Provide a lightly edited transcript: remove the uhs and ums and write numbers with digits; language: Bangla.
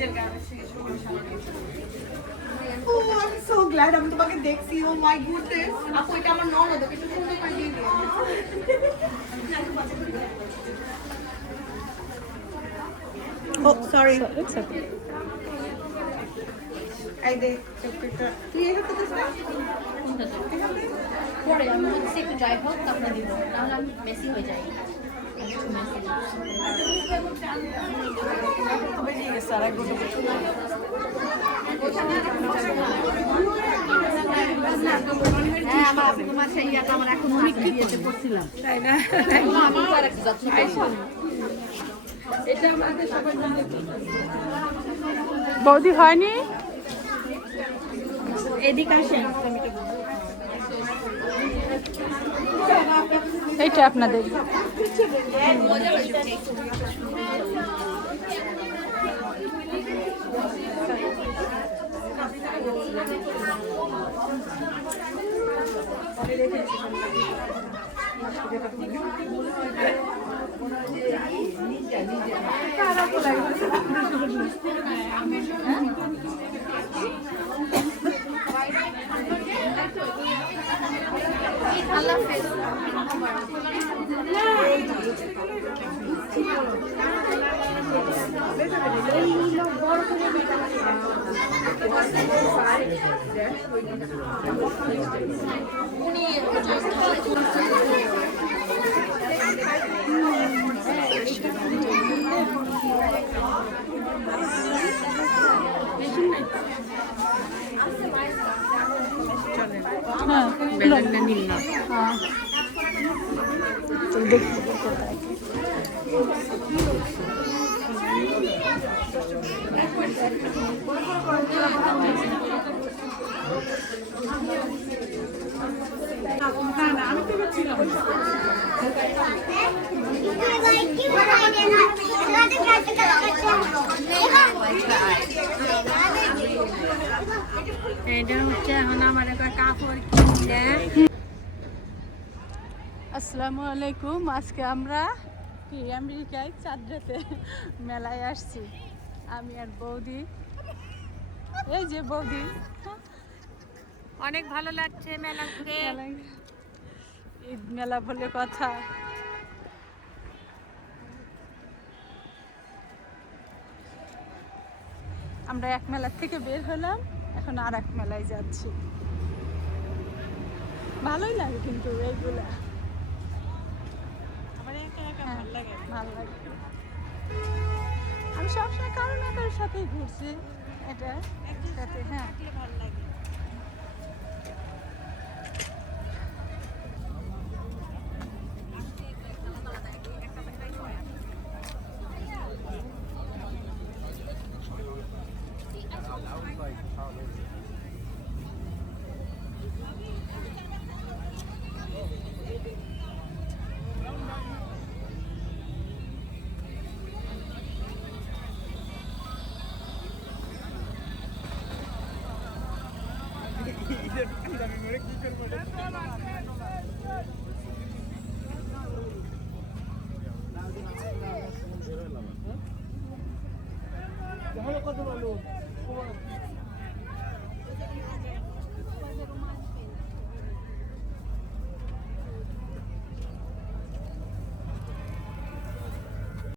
Oh, I'm so glad আমি তোমাকে দেখছি। Oh my goodness. আপু এটা আমার ননদ, ওকে একটু সুন্দর করে দিয়ে দিও। Oh, sorry. It's okay. এই দে চুপটা। তুই এটা করতেছ না? পরে আমি হচ্ছে একটু ড্রাই হোক তারপরে দিব, নাহলে আমি মেসি হয়ে যাই। একটু মেসি হ্যাঁ, আমার আপু তোমার সেই ইয়াটা আমার এখন অনেক দিয়েছে পড়ছিলাম, তাই না? আমি তো আর একটু যত্ন করি। এটা আমাদের সবার জন্য বৌদি হয়নি? এদিকে আসেন। এইটা আপনাদের। আল্লাহ হাফেজ। হ্যাঁ, বেলুনটা নিন না। হ্যাঁ। দেখছি কোথায়। এটা হচ্ছে এখন আমার একটা কাপড় কিনলে। আসসালামু আলাইকুম। আজকে আমরা আমেরিকায় চাঁদরাতে মেলায় আসছি, আমি আর বৌদি। এই যে বৌদি, অনেক ভালো লাগছে মেলা ঘুরে। ঈদ মেলা বলে কথা। আমরা এক মেলা থেকে বের হলাম, এখন আর এক মেলায় যাচ্ছি। ভালোই লাগে কিন্তু এইগুলা, ভালো লাগে। আমি সবসময় কারো না কারোর সাথেই ঘুরছি, এটা সাথে। হ্যাঁ, ভালো লাগে। কত ভালো